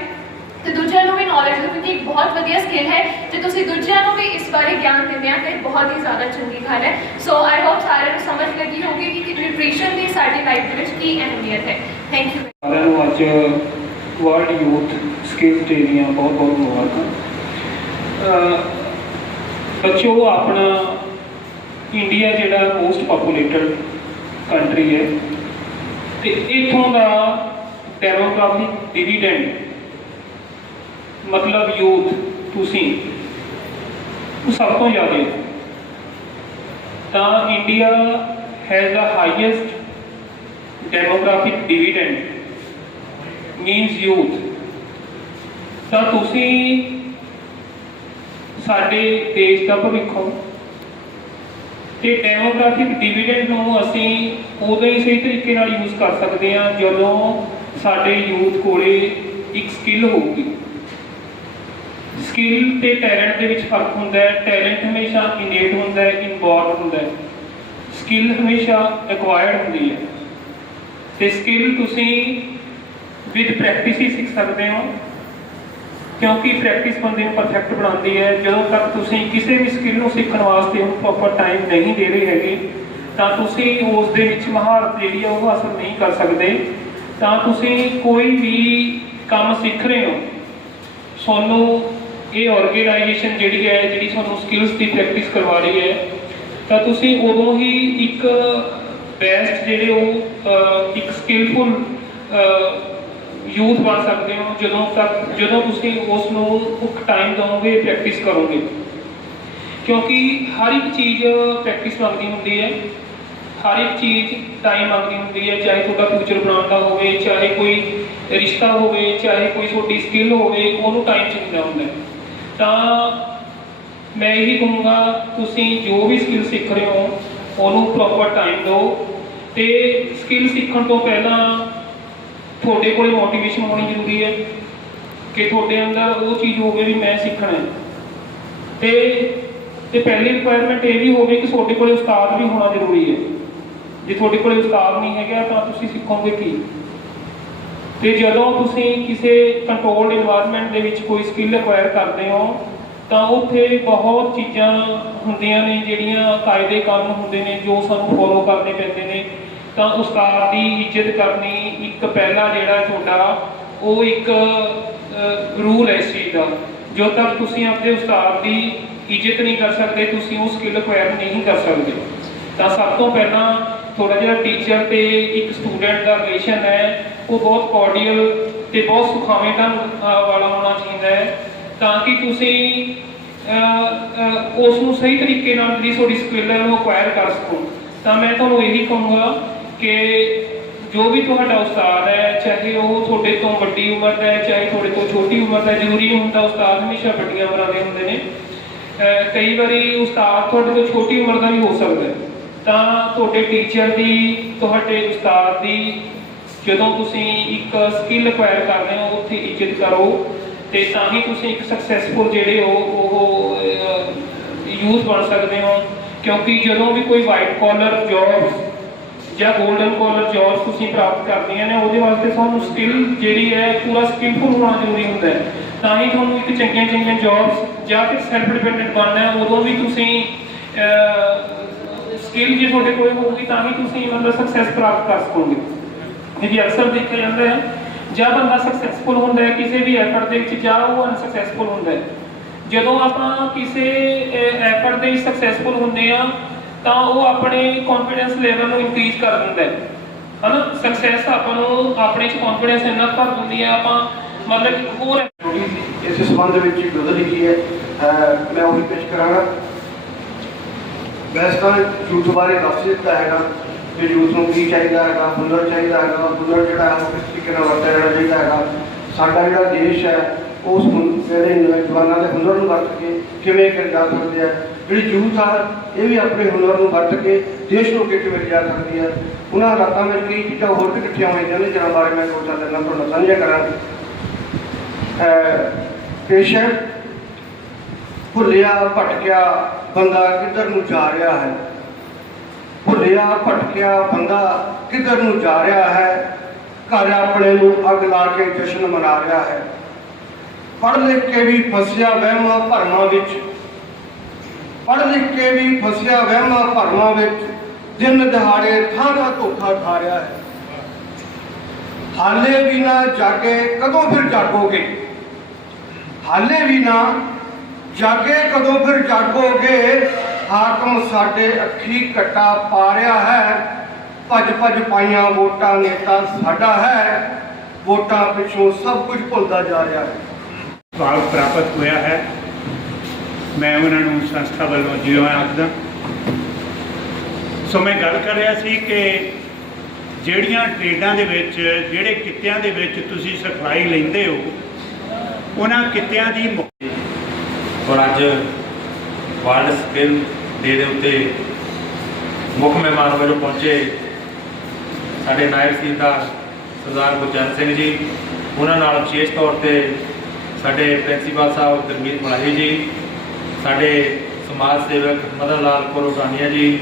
ਤੇ ਦੂਜਿਆਂ ਨੂੰ ਵੀ ਨੌਲੇਜ ਦਿਓ, ਕਿਉਂਕਿ ਇੱਕ ਬਹੁਤ ਵਧੀਆ ਸਕਿੱਲ ਹੈ। ਜੇ ਤੁਸੀਂ ਦੂਜਿਆਂ ਨੂੰ ਵੀ ਇਸ ਬਾਰੇ ਗਿਆਨ ਦਿੰਦੇ ਆ ਤਾਂ ਬਹੁਤ ਹੀ ਜ਼ਿਆਦਾ ਚੰਗੀ ਗੱਲ ਹੈ। ਸੋ ਆਈ ਹੋਪ ਸਾਰਿਆਂ ਨੂੰ ਸਮਝ ਲੱਗੀ ਹੋਊਗੀ ਕਿ ਨਿਊਟ੍ਰੀਸ਼ਨ ਦੀ ਸਾਡੀ ਲਾਈਫ ਦੇ ਵਿੱਚ ਕੀ ਅਹਿਮੀਅਤ ਹੈ। ਥੈਂਕ ਯੂ ਸਾਰਿਆਂ ਨੂੰ ਅੱਜ ਵਰਲਡ ਯੂਥ ਸਕਿੱਲ ਡੇ ਦੀਆਂ ਬਹੁਤ ਬਹੁਤ ਮੁਬਾਰਕਾਂ ਬੱਚਿਓ, ਆਪਣਾ ਇੰਡੀਆ ਜਿਹੜਾ ਮੋਸਟ ਪਪੂਲੇਟਡ ਕੰਟਰੀ ਹੈ, ਤੇ ਇਥੋਂ ਦਾ ਡੈਮੋਗ੍ਰਾਫਿਕ ਡਿਵੀਡੈਂਡ ਮਤਲਬ ਯੂਥ ਤੁਸੀਂ, ਉਹ ਸਭ ਤੋਂ ਜ਼ਿਆਦਾ ਤਾਂ India has the highest demographic dividend means youth ਤਾਂ ਤੁਸੀਂ ਸਾਡੇ ਦੇਸ਼ ਦਾ ਭਵਿੱਖ ਹੋ। ਤੇ ਡੈਮੋਗ੍ਰਾਫਿਕ ਡਿਵੀਡੈਂਡ ਨੂੰ ਅਸੀਂ ਉਦੋਂ ਹੀ ਸਹੀ ਤਰੀਕੇ ਨਾਲ ਯੂਜ਼ ਕਰ ਸਕਦੇ ਹਾਂ ਜਦੋਂ ਸਾਡੇ ਯੂਥ ਕੋਲੇ ਇੱਕ ਸਕਿੱਲ ਹੋਊਗੀ। ਸਕਿੱਲ ਤੇ ਟੈਲੈਂਟ ਦੇ ਵਿੱਚ ਫ਼ਰਕ ਹੁੰਦਾ ਹੈ। ਟੈਲੈਂਟ ਹਮੇਸ਼ਾ ਇਨੇਟ ਹੁੰਦਾ ਹੈ ਇਨਬੋਰਨ ਹੁੰਦਾ ਹੈ। ਸਕਿੱਲ ਹਮੇਸ਼ਾ ਐਕਵਾਇਰਡ ਹੁੰਦੀ ਹੈ। ਤੇ ਸਕਿੱਲ ਤੁਸੀਂ ਵਿਦ ਪ੍ਰੈਕਟਿਸ ਹੀ ਸਿੱਖ ਸਕਦੇ ਹੋ। ਕਿਉਂਕਿ ਪ੍ਰੈਕਟਿਸ ਬੰਦੇ ਨੂੰ ਪਰਫੈਕਟ ਬਣਾਉਂਦੀ ਹੈ। ਜਦੋਂ ਤੱਕ ਤੁਸੀਂ ਕਿਸੇ ਵੀ ਸਕਿੱਲ ਨੂੰ ਸਿੱਖਣ ਵਾਸਤੇ ਉਹਨੂੰ ਪ੍ਰੋਪਰ ਟਾਈਮ ਨਹੀਂ ਦੇ ਰਹੇ ਹੈਗੇ, ਤਾਂ ਤੁਸੀਂ ਉਸ ਦੇ ਵਿੱਚ ਮਹਾਰਤ ਜਿਹੜੀ ਆ ਉਹ ਹਾਸਲ ਨਹੀਂ ਕਰ ਸਕਦੇ। ਤਾਂ ਤੁਸੀਂ ਕੋਈ ਵੀ ਕੰਮ ਸਿੱਖ ਰਹੇ ਹੋ, ਤੁਹਾਨੂੰ ਇਹ ਆਰਗੇਨਾਈਜੇਸ਼ਨ ਜਿਹੜੀ ਹੈ, ਜਿਹੜੀ ਤੁਹਾਨੂੰ ਸਕਿੱਲਸ ਦੀ ਪ੍ਰੈਕਟਿਸ ਕਰਵਾ ਰਹੀ ਹੈ, ਤਾਂ ਤੁਸੀਂ ਉਦੋਂ ਹੀ ਇੱਕ ਬੈਸਟ ਜਿਹੜੇ ਉਹ ਇੱਕ ਸਕਿੱਲਫੁਲ ਯੂਥ ਬਣ ਸਕਦੇ ਹੋ, ਜਦੋਂ ਤੱਕ, ਜਦੋਂ ਤੁਸੀਂ ਉਸ ਨੂੰ ਇੱਕ ਟਾਈਮ ਦਿਓਗੇ ਪ੍ਰੈਕਟਿਸ ਕਰੋਗੇ। ਕਿਉਂਕਿ ਹਰ ਇੱਕ ਚੀਜ਼ ਪ੍ਰੈਕਟਿਸ ਮੰਗਦੀ ਹੁੰਦੀ ਹੈ। ਹਰ ਇੱਕ ਚੀਜ਼ ਟਾਈਮ ਮੰਗਦੀ ਹੁੰਦੀ ਹੈ, ਚਾਹੇ ਤੁਹਾਡਾ ਫਿਊਚਰ ਬਣਾਉਣ ਦਾ ਹੋਵੇ, ਚਾਹੇ ਕੋਈ ਰਿਸ਼ਤਾ ਹੋਵੇ, ਚਾਹੇ ਕੋਈ ਤੁਹਾਡੀ ਸਕਿੱਲ ਹੋਵੇ, ਉਹਨੂੰ ਟਾਈਮ ਚਾਹੀਦਾ ਹੁੰਦਾ ਤਾਂ ਮੈਂ ਇਹੀ ਕਹੂੰਗਾ, ਤੁਸੀਂ ਜੋ ਵੀ ਸਕਿੱਲ ਸਿੱਖ ਰਹੇ ਹੋ, ਉਹਨੂੰ ਪ੍ਰੋਪਰ ਟਾਈਮ ਦਿਓ। ਤੇ ਸਕਿੱਲ ਸਿੱਖਣ ਤੋਂ ਪਹਿਲਾਂ ਤੁਹਾਡੇ ਕੋਲੇ ਮੋਟੀਵੇਸ਼ਨ ਹੋਣੀ ਜ਼ਰੂਰੀ ਹੈ ਕਿ ਤੁਹਾਡੇ ਅੰਦਰ ਉਹ ਚੀਜ਼ ਹੋਵੇ ਵੀ ਮੈਂ ਸਿੱਖਣਾ ਹੈ। ਤੇ ਤੇ ਪਹਿਲੀ ਰਿਕੁਆਇਰਮੈਂਟ ਇਹ ਵੀ ਹੋਵੇ ਕਿ ਤੁਹਾਡੇ ਕੋਲੇ ਉਸਤਾਦ ਵੀ ਹੋਣਾ ਜ਼ਰੂਰੀ ਹੈ। ਜੇ ਤੁਹਾਡੇ ਕੋਲੇ ਉਸਤਾਦ ਨਹੀਂ ਹੈਗਾ, ਤਾਂ ਤੁਸੀਂ ਸਿੱਖੋਗੇ ਕੀ? ਤੇ ਜਦੋਂ ਤੁਸੀਂ ਕਿਸੇ ਕੰਟਰੋਲਡ এনवायरमेंट ਦੇ ਵਿੱਚ ਕੋਈ ਸਕਿੱਲ ਐਕਵਾਇਰ ਕਰਦੇ ਹੋ, ਤਾਂ ਉੱਥੇ ਬਹੁਤ ਚੀਜ਼ਾਂ ਹੁੰਦੀਆਂ ਨੇ ਜਿਹੜੀਆਂ ਕਾਇਦੇ ਕਾਨੂੰਨ ਹੁੰਦੇ ਨੇ, ਜੋ ਸਾਨੂੰ ਫੋਲੋ ਕਰਨੇ ਪੈਂਦੇ ਨੇ। ਤਾਂ ਉਸਤਾਦ ਦੀ ਇੱਜ਼ਤ ਕਰਨੀ ਇੱਕ ਪਹਿਲਾ ਜਿਹੜਾ ਤੁਹਾਡਾ ਉਹ ਇੱਕ ਰੂਲ ਹੈ ਇਸ ਚੀਜ਼ ਦਾ। ਜਦੋਂ ਤੱਕ ਤੁਸੀਂ ਆਪਣੇ ਉਸਤਾਦ ਦੀ ਇੱਜ਼ਤ ਨਹੀਂ ਕਰ ਸਕਦੇ ਤੁਸੀਂ ਉਹ ਸਕਿੱਲ ਐਕਵਾਇਰ ਨਹੀਂ ਕਰ ਸਕਦੇ। ਤਾਂ ਸਭ ਤੋਂ ਪਹਿਲਾਂ ਥੋੜਾ ਜਿਹਾ ਟੀਚਰ ਤੇ ਇੱਕ ਸਟੂਡੈਂਟ ਦਾ ਰਿਲੇਸ਼ਨ ਹੈ ਉਹ ਬਹੁਤ ਕੋਰਡੀਅਲ ਤੇ ਬਹੁਤ ਸੁਖਾਵੇਂ ਢੰਗ ਵਾਲਾ ਹੋਣਾ ਚਾਹੀਦਾ ਹੈ। ਤਾਂ ਕਿ ਤੁਸੀਂ ਅਹ, ਉਸ ਨੂੰ ਸਹੀ ਤਰੀਕੇ ਨਾਲ ਜਿਹੜੀ ਤੁਹਾਡੀ ਸਕਿੱਲ ਹੈ ਉਹ ਅਕਵਾਇਰ ਕਰ ਸਕੋ। ਤਾਂ ਮੈਂ ਤੁਹਾਨੂੰ ਇਹੀ ਕਹੂੰਗਾ ਕਿ ਜੋ ਵੀ ਤੁਹਾਡਾ ਉਸਤਾਦ ਹੈ, ਚਾਹੇ ਉਹ ਤੁਹਾਡੇ ਤੋਂ ਵੱਡੀ ਉਮਰ ਦਾ ਹੈ, ਚਾਹੇ ਤੁਹਾਡੇ ਤੋਂ ਛੋਟੀ ਉਮਰ ਦਾ ਜ਼ਰੂਰੀ ਨਹੀਂ ਹੁੰਦਾ ਉਸਤਾਦ ਹਮੇਸ਼ਾ ਵੱਡੀਆਂ ਉਮਰਾਂ ਦੇ ਹੁੰਦੇ ਨੇ। ਕਈ ਵਾਰੀ ਉਸਤਾਦ ਤੁਹਾਡੇ ਤੋਂ ਛੋਟੀ ਉਮਰ ਦਾ ਵੀ ਹੋ ਸਕਦਾ ਤਾਂ ਤੁਹਾਡੇ ਟੀਚਰ ਦੀ, ਤੁਹਾਡੇ ਉਸਤਾਦ ਦੀ ਜਦੋਂ ਤੁਸੀਂ ਇੱਕ ਸਕਿੱਲ ਐਕਵਾਇਰ ਕਰਦੇ ਹੋ, ਉੱਥੇ ਇੱਜ਼ਤ ਕਰੋ ਤੇ ਤਾਂ ਹੀ ਤੁਸੀਂ ਇੱਕ ਸਕਸੈਸਫੁਲ ਜਿਹੜੇ ਹੋ, ਉਹ ਯੂਥ ਬਣ ਸਕਦੇ ਹੋ। ਕਿਉਂਕਿ ਜਦੋਂ ਵੀ ਕੋਈ ਵਾਈਟ ਕਾਲਰ ਜੌਬ ਜਾਂ 골ਡਨ ਕਾਲਰ ਜੌਬ ਤੁਸੀਂ ਪ੍ਰਾਪਤ ਕਰਦੀਆਂ ਨੇ, ਉਹਦੇ ਵਾਸਤੇ ਤੁਹਾਨੂੰ ਸਕਿੱਲ ਜਿਹੜੀ ਹੈ, ਪੂਰਾ ਸਕਿੱਲਫੁਲ ਹੋਣਾ ਜ਼ਰੂਰੀ ਹੁੰਦਾ ਹੈ। ਤਾਂ ਹੀ ਤੁਹਾਨੂੰ ਇੱਕ ਚੰਗੀਆਂ ਚੰਗੀਆਂ ਜੌਬਸ ਜਾਂ ਫਿਰ ਸੈਲਫ ਡਿਪੈਂਡੈਂਟ ਬਣਨਾ ਹੈ, ਉਦੋਂ ਵੀ ਤੁਸੀਂ ਸਕਿੱਲ ਜੇ ਤੁਹਾਡੇ ਕੋਲ ਹੋਊਗੀ, ਤਾਂ ਹੀ ਤੁਸੀਂ ਮਤਲਬ ਸਕਸੈਸ ਪ੍ਰਾਪਤ ਕਰ ਸਕੋਗੇ। ਇਹ ਅਕਸਰ ਦੇਖਿਆ ਜਾਂਦਾ ਹੈ। ਜਾਂ ਬੰਦਾ ਸਕਸੈਸਫੁਲ ਹੁੰਦਾ ਹੈ, ਕਿਸੇ ਵੀ ਐਫਰਟ ਦੇ ਵਿੱਚ, ਜਾਂ ਉਹ ਅਨਸਕਸੈਸਫੁਲ ਹੁੰਦਾ ਹੈ। ਜਦੋਂ ਆਪਾਂ ਕਿਸੇ ਐਫਰਟ ਦੇ ਵਿੱਚ ਸਕਸੈਸਫੁਲ ਹੁੰਦੇ ਆ ਤਾਂ ਉਹ ਆਪਣੇ ਕੌਨਫੀਡੈਂਸ ਲੈਵਲ ਨੂੰ ਇਨਕਰੀਜ਼ ਕਰ ਦਿੰਦਾ ਹੈ। ਹਨਾ? ਸਕਸੈਸ ਆਪਾਂ ਨੂੰ ਆਪਣੇ ਚ ਕੌਨਫੀਡੈਂਸ ਇੰਨਾ ਭਰ ਦਿੰਦੀ ਹੈ, ਆਪਾਂ ਮਤਲਬ ਕਿ ਹੋਰ ਇਸ ਸੰਬੰਧ ਵਿੱਚ ਇੱਕ ਗਜ਼ਲ ਲਿਖੀ ਹੈ। ਮੈਂ ਉਹ ਪੇਸ਼ ਕਰਾਂਗਾ। ਵੈਸੇ ਤਾਂ ਯੂਥ ਬਾਰੇ ਦੱਸ ਦਿੱਤਾ ਹੈਗਾ ਕਿ ਯੂਥ ਨੂੰ ਕੀ ਚਾਹੀਦਾ ਹੈਗਾ, ਹੁਨਰ ਚਾਹੀਦਾ ਹੈਗਾ, ਹੁਨਰ ਜਿਹੜਾ ਹੈ ਉਹ ਕਿਸ ਤਰੀਕੇ ਨਾਲ ਵਰਤਿਆ ਜਾਣਾ ਚਾਹੀਦਾ ਹੈਗਾ। ਸਾਡਾ ਜਿਹੜਾ ਦੇਸ਼ ਹੈ ਉਸ ਹੁਨ- ਜਿਹੜੇ ਨੌਜਵਾਨਾਂ ਦੇ ਹੁਨਰ ਨੂੰ ਵਰਤ ਕੇ ਕਿਵੇਂ ਕਰ ਜਾ ਸਕਦੇ ਆ? ਜਿਹੜੀ ਯੂਥ ਆ, ਇਹ ਵੀ ਆਪਣੇ ਹੁਨਰ ਨੂੰ ਵਰਤ ਕੇ ਦੇਸ਼ ਨੂੰ ਅੱਗੇ ਕਿਵੇਂ ਜਾ ਸਕਦੀ ਹੈ ਉਹਨਾਂ ਹਾਲਾਤਾਂ ਵਿੱਚ ਕਈ ਚੀਜ਼ਾਂ ਹੋਰ ਵੀ ਇਕੱਠੀਆਂ ਹੋਈਆਂ ਨੇ ਜਿਹਨਾਂ ਬਾਰੇ ਮੈਂ ਸੋਚਾਂ ਚਾਰ ਦਿਨਾਂ ਤੁਹਾਨੂੰ ਸਾਂਝੀਆਂ ਕਰਾਂਗਾ ਪੇਸ਼ੈਂਟ ਭੁੱਲਿਆ, ਭਟਕਿਆ ਬੰਦਾ ਕਿੱਧਰ ਨੂੰ ਜਾ ਰਿਹਾ ਹੈ? ਭੁੱਲਿਆ, ਭਟਕਿਆ ਬੰਦਾ ਕਿੱਧਰ ਨੂੰ ਜਾ ਰਿਹਾ ਹੈ? ਘਰ ਆਪਣੇ ਨੂੰ ਅੱਗ ਲਾ ਕੇ ਜਸ਼ਨ ਮਨਾ ਰਿਹਾ ਹੈ। ਪੜ੍ਹ ਲਿਖ ਕੇ ਵੀ ਫਸਿਆ ਵਹਿਮਾਂ ਭਰਮਾਂ ਵਿੱਚ। ਪੜ ਲਿਖ ਕੇ ਵੀ ਫਸਿਆ ਵਹਿਮਾਂ ਭਰਮਾਂ ਵਿੱਚ ਦਿਨ ਦਿਹਾੜੇ ਥਾਂ ਦਾ ਧੋਖਾ ਖਾ ਰਿਹਾ ਹੈ। ਹਾਲੇ ਵੀ ਨਾ ਜਾਗੇ, ਕਦੋਂ ਫਿਰ ਜਾਗੋਗੇ? ਹਾਲੇ ਵੀ ਨਾ ਜਾਗੇ, ਕਦੋਂ ਫਿਰ ਜਾਗੋਗੇ? ਹਾਕਮ ਸਾਡੇ ਅੱਖੀ ਕੱਟਾ ਪਾ ਰਿਹਾ ਹੈ। ਭੱਜ ਭੱਜ ਪਾਈਆਂ ਵੋਟਾਂ ਨੇਤਾ ਸਾਡਾ ਹੈ। ਵੋਟਾਂ ਪਿੱਛੋਂ ਸਭ ਕੁਝ ਭੁੱਲਦਾ ਜਾ ਰਿਹਾ ਹੈ। ਭਾਗ ਪ੍ਰਾਪਤ ਹੋਇਆ ਹੈ। ਮੈਂ ਉਹਨਾਂ ਨੂੰ ਸੰਸਥਾ ਵੱਲੋਂ ਜਿਉਂ ਆਖਦਾ। ਸੋ ਮੈਂ ਗੱਲ ਕਰ ਰਿਹਾ ਸੀ ਕਿ ਜਿਹੜੀਆਂ ਟ੍ਰੇਡਾਂ ਦੇ ਵਿੱਚ, ਜਿਹੜੇ ਕਿੱਤਿਆਂ ਦੇ ਵਿੱਚ ਤੁਸੀਂ ਸਿਖਲਾਈ ਲੈਂਦੇ ਹੋ, ਉਹਨਾਂ ਕਿੱਤਿਆਂ ਦੀ ਔਰ ਅੱਜ ਵਰਲਡ ਸਕਿੱਲ ਡੇ ਦੇ ਉੱਤੇ ਮੁੱਖ ਮਹਿਮਾਨ ਵਜੋਂ ਪਹੁੰਚੇ ਸਾਡੇ ਨਾਇਬ ਤਹਿਸੀਲਦਾਰ ਸਰਦਾਰ ਗੁਰਜੰਟ ਸਿੰਘ ਜੀ। ਉਹਨਾਂ ਨਾਲ ਵਿਸ਼ੇਸ਼ ਤੌਰ ਤੇ ਸਾਡੇ ਪ੍ਰਿੰਸੀਪਲ ਸਾਹਿਬ ਗੁਰਮੀਤ ਮਲਾਹੀ ਜੀ, ਸਾਡੇ ਸਮਾਜ ਸੇਵਕ ਮਦਨ ਲਾਲ ਕੋਰੋਟਾਨੀਆ ਜੀ,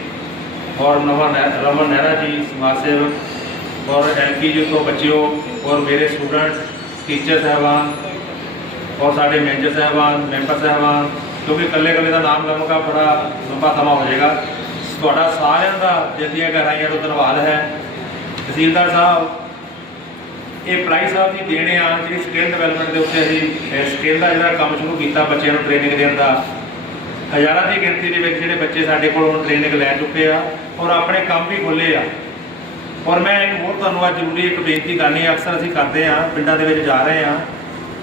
ਔਰ ਨਵਾਂ ਨਹਿ- ਰਮਨ ਨਹਿਰਾ ਜੀ, ਸਮਾਜ ਸੇਵਕ, ਔਰ ਐਲਕੇਜੀ ਤੋਂ ਬੱਚਿਓ, ਔਰ ਮੇਰੇ ਸਟੂਡੈਂਟ, ਟੀਚਰ ਸਾਹਿਬਾਨ, ਔਰ ਸਾਡੇ ਮੈਨੇਜਰ ਸਾਹਿਬਾਨ, ਮੈਂਬਰ ਸਾਹਿਬਾਨ, ਕਿਉਂਕਿ ਇਕੱਲੇ ਇਕੱਲੇ ਦਾ ਨਾਮ ਲਵਾਂਗਾ ਬੜਾ ਲੰਬਾ ਸਮਾਂ ਹੋ ਜਾਏਗਾ। ਤੁਹਾਡਾ ਸਾਰਿਆਂ ਦਾ ਦਿਲ ਦੀਆਂ ਗਹਿਰਾਈਆਂ ਤੋਂ ਧੰਨਵਾਦ ਹੈ। ਤਹਿਸੀਲਦਾਰ ਸਾਹਿਬ ਇਹ ਪ੍ਰਾਈਜ਼ ਸਾਹਿਬ ਦੀ ਦੇਣ ਆ, ਜਿਹੜੀ ਸਕਿੱਲ ਡਿਵੈਲਪਮੈਂਟ ਦੇ ਉੱਤੇ ਅਸੀਂ ਸਕਿੱਲ ਦਾ ਜਿਹੜਾ ਕੰਮ ਸ਼ੁਰੂ ਕੀਤਾ ਬੱਚਿਆਂ ਨੂੰ ਟ੍ਰੇਨਿੰਗ ਦੇਣ ਦਾ, ਹਜ਼ਾਰਾਂ ਦੀ ਗਿਣਤੀ ਦੇ ਵਿੱਚ ਜਿਹੜੇ ਬੱਚੇ ਸਾਡੇ ਕੋਲ ਹੁਣ ਟ੍ਰੇਨਿੰਗ ਲੈ ਚੁੱਕੇ ਆ ਔਰ ਆਪਣੇ ਕੰਮ ਵੀ ਖੋਲੇ ਆ। ਔਰ ਮੈਂ ਇੱਕ ਹੋਰ ਤੁਹਾਨੂੰ ਅੱਜ ਜ਼ਰੂਰੀ ਇੱਕ ਬੇਨਤੀ ਕਰਨੀ ਅਕਸਰ ਅਸੀਂ ਕਰਦੇ ਆ, ਪਿੰਡਾਂ ਦੇ ਵਿੱਚ ਜਾ ਰਹੇ ਆ।